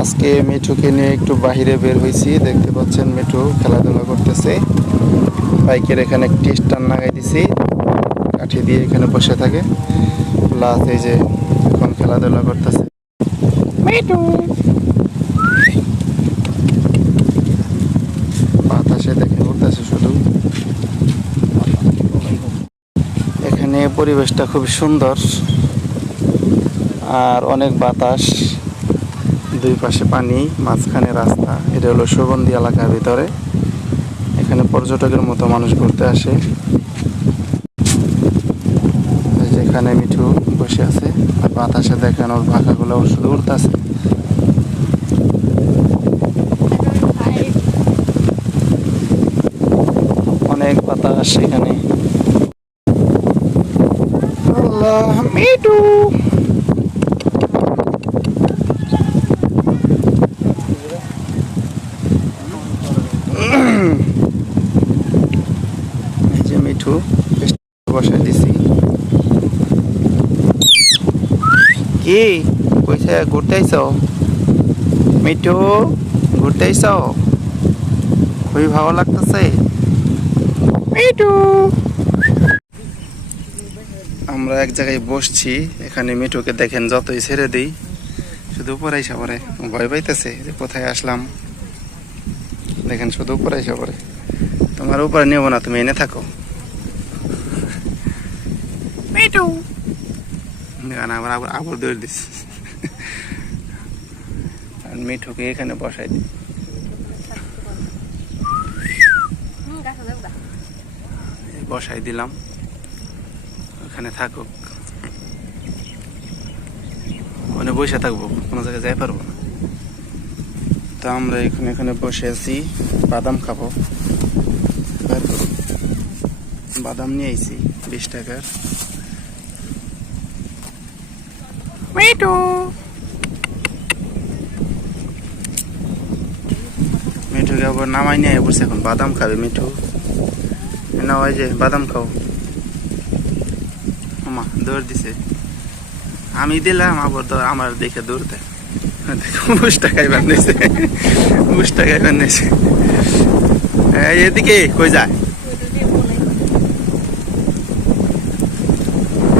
আজকে মিঠুকে নিয়ে একটু বাহিরে বের হয়েছি। দেখতে পাচ্ছেন মিঠু খেলাধুলা করতেছে। বাইকের এখানে একটি স্ট্যান্ড লাগাই দিছি, কাঠি দিয়ে এখানে বসে থাকে। প্লাস এই যে এখন খেলাধুলা করতেছে মিঠু। বাতাসে দেখে উঠতেছে শুধু। এখানে পরিবেশটা খুব সুন্দর আর অনেক বাতাস, দুই পাশে পানি, মাঝখানে রাস্তা। এটা হলো সুগন্ধি এলাকার ভিতরে। এখানে পর্যটকের মতো মানুষ ঘুরতে আসে। যেখানে মিঠু বসে আছে আর বাতাসে দেখেন ওর পাখাগুলো শুধু উড়তেছে। অনেক বাতাস এখানে। আল্লাহ মিঠু। এই যে মিঠু বসাই দিছি। কি কইছে ঘুরতে আইছ মিঠু? ঘুরতে আইছ? খুবই ভালো লাগতেছে মিঠু। আমরা এক জায়গায় বসছি। এখানে মিঠুকে দেখেন যতই ছেড়ে দিই শুধু উপরে আইসা পড়ে। ভয় পাইতেছে যে কোথায় আসলাম। দেখেন শুধু উপরে আইসা পড়ে। তোমার উপরে নেবো না, তুমি এনে থাকো মিঠু। আবার আবার আবার দৌড় দিস। আর মিঠুকে এখানে বসাই দিই। বসাই দিলাম, ওখানে থাকুক। ওখানে বসে থাকবো, কোনো জায়গায় যাই পারবো না। তো আমরা এখানে বসে আছি, বাদাম খাবো। বাদাম নিয়ে আইছি 20 টাকার। মিঠু মিঠুকে আবার নামাই নিয়ে বসে এখন বাদাম খাবে মিঠু। না ওই যে বাদাম খাও। আমা দৌড় দিছে, আমি দিলাম আবার আমার দেখে দৌড় দেয়। 20 টাকায় বানিয়েছে, 20 টাকায় বানিয়েছে। এদিকে কই যায়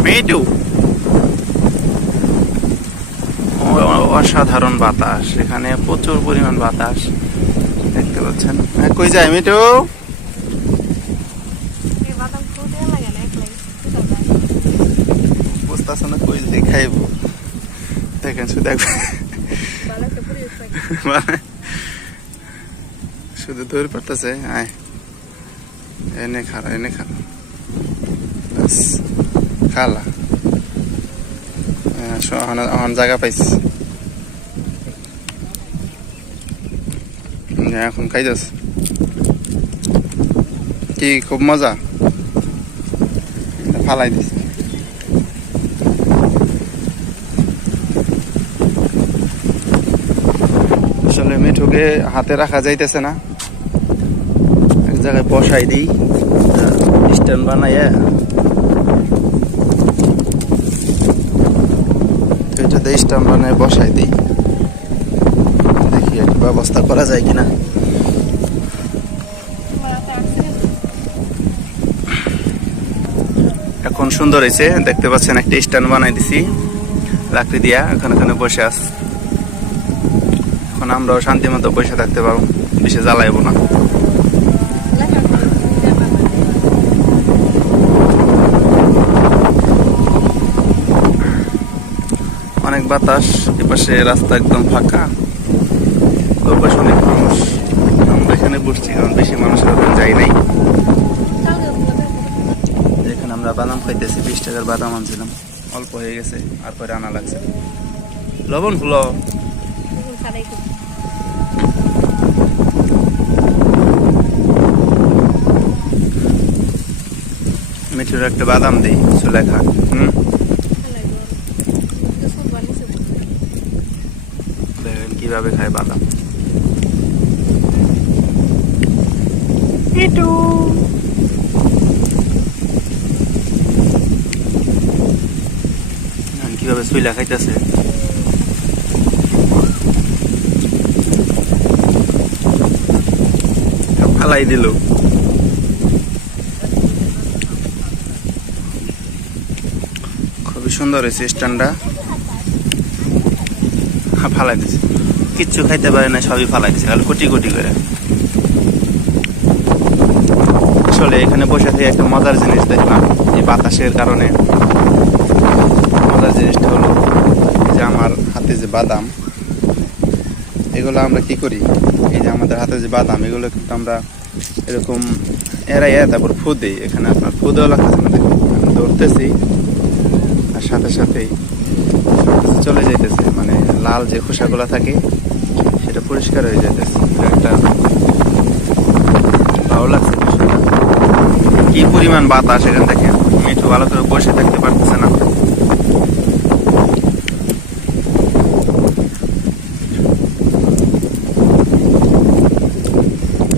মিঠু? অসাধারণ বাতাস এখানে, প্রচুর পরিমাণ বাতাস দেখতে পাচ্ছেন। কই যায় মিঠু? বুঝতেছে না কই যে খাইব। দেখেন শুধু শুধু দৌড় পড়তেছে। আয় এনে খালা, এনে খালা, খালা। জায়গা পাইছি এখন খাইতেছ কি? খুব মজা। ফালাই দিস। আসলে মিঠুকে হাতে রাখা যাইতেছে না, এক জায়গায় বসাই দিই স্ট্যান্ড বানাইয়া। এটাতে স্ট্যান্ড বানায় বসাই দিই। দেখি একটু ব্যবস্থা করা যায় কিনা। এখন সুন্দর হয়েছে, দেখতে পাচ্ছেন একটা স্ট্যান্ড বানাই দিছি লাকড়ি দিয়া। এখানে বসে আস। এখন আমরাও শান্তি মতো বসে থাকতে পারবো, বেশি জ্বালাইব না। অনেক বাতাস, এপাশে রাস্তা একদম ফাঁকা, ওই পাশে অনেক মানুষ। আমরা এখানে বসছি কারণ বেশি মানুষের ওখানে যাই নাই। এখানে আমরা বাদাম খাইতেছি, 20 টাকার বাদাম আনছিলাম, অল্প হয়ে গেছে আর পরে আনা লাগছে। লবণ ফুল মিঠুর একটা বাদাম দিই, চলে খা। দেখেন কিভাবে খায় বাদাম মিঠু। কিভাবে সুইলা খাইতেছে। ফালাই দিল। খুবই সুন্দর হয়েছে স্ট্যান্ডটা। ফালাই দিছে, কিচ্ছু খাইতে পারে না, সবই ফালাই দিছে খালি কোটি কোটি করে। আসলে এখানে বসে থেকে একটা মজার জিনিস দেখলাম, এই বাতাসের কারণে। মজার জিনিসটা হলো যে আমার হাতে যে বাদাম, এগুলো আমরা কি করি, এই যে আমাদের হাতে যে বাদাম, এগুলো কিন্তু আমরা এরকম এরাইয়া তারপর ফু দিই। এখানে আপনার ফু দেওয়া লাগতেছে না, দেখুন আমি ধরতেছি আর সাথে সাথেই চলে যাইতেছে, মানে লাল যে খোসাগুলো থাকে সেটা পরিষ্কার হয়ে যাইতেছে। একটা ভালো লাগছে বিষয়টা। কি পরিমাণ বাতাস এখানে দেখেন, মিঠু ভালো করে বসে থাকতে পারতেছে না।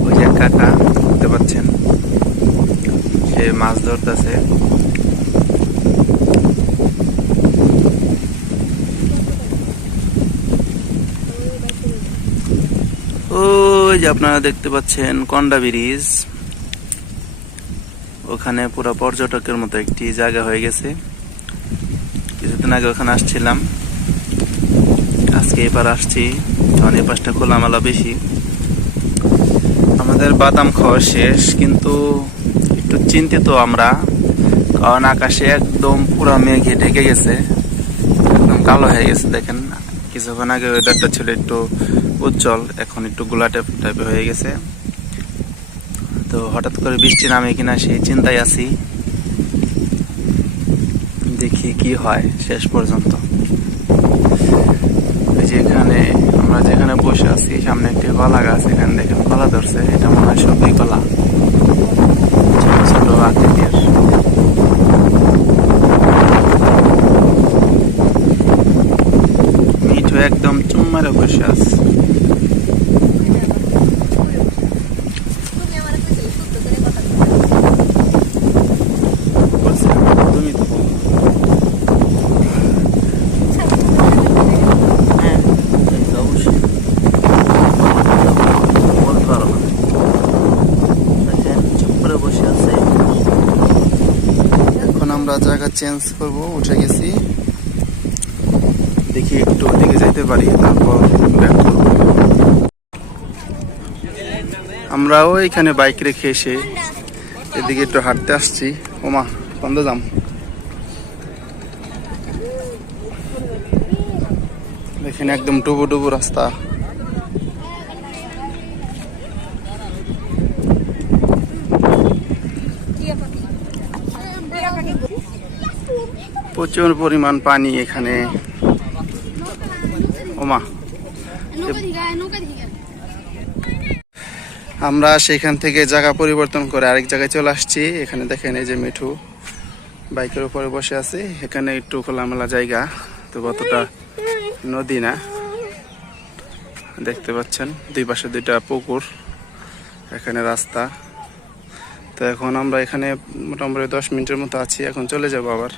ওই যে কাকা দেখতে পাচ্ছেন, সে মাছ ধরতেছে। ওই যে আপনারা দেখতে পাচ্ছেন কন্ডা ব্রিজ, ওখানে পুরো পর্যটকের মতো একটি জায়গা হয়ে গেছে। কিছুদিন আগে ওখানে আসছিলাম, আজকে এবার আসছি, কারণ এই পাশটা খোলামেলা বেশি। আমাদের বাদাম খাওয়া শেষ, কিন্তু একটু চিন্তিত আমরা, কারণ আকাশে একদম পুরো মেঘে ঢেকে গেছে, একদম কালো হয়ে গেছে। দেখেন কিছুক্ষণ আগে ওয়েদারটা ছিল একটু উজ্জ্বল, এখন একটু গোলাটে টাইপের হয়ে গেছে। তো হঠাৎ করে বৃষ্টি নামে কিনা সেই চিন্তায় আছি, দেখি কি হয় শেষ পর্যন্ত। এই যে এখানে আমরা যেখানে বসে আছি, সামনে একটি কলা গাছ, এখানে দেখেন কলা ধরছে, এটা মনে হয় সবজি কলা, ছোট ছোট আকৃতির। মিঠু একদম চুম্মারে বসে আছে। তুমি তো আমরা জায়গা চেঞ্জ করব, উঠে গেছি, দেখি একটু ওদিকে যাইতে পারি, তারপর ব্যাক করব। আমরাও এখানে বাইক রেখে এসে এদিকে একটু হাঁটতে আসছি। ওমা বন্ধ যাম, এখানে একদম ডুবো ডুবো রাস্তা। প্রচুর পরিমাণ পানি এখানে। ওমা, আমরা সেখান থেকে জায়গা পরিবর্তন করে আরেক জায়গায় চলে আসছি। এখানে দেখেন এই যে মিঠু বাইকের উপরে বসে আছে, এখানে একটু খোলামেলা জায়গা, তো কতটা নদী না, দেখতে পাচ্ছেন দুই পাশে দুইটা পুকুর, এখানে রাস্তা। তো এখন আমরা এখানে মোটামুটি 10 মিনিটের মতো আছি, এখন চলে যাবো আবার।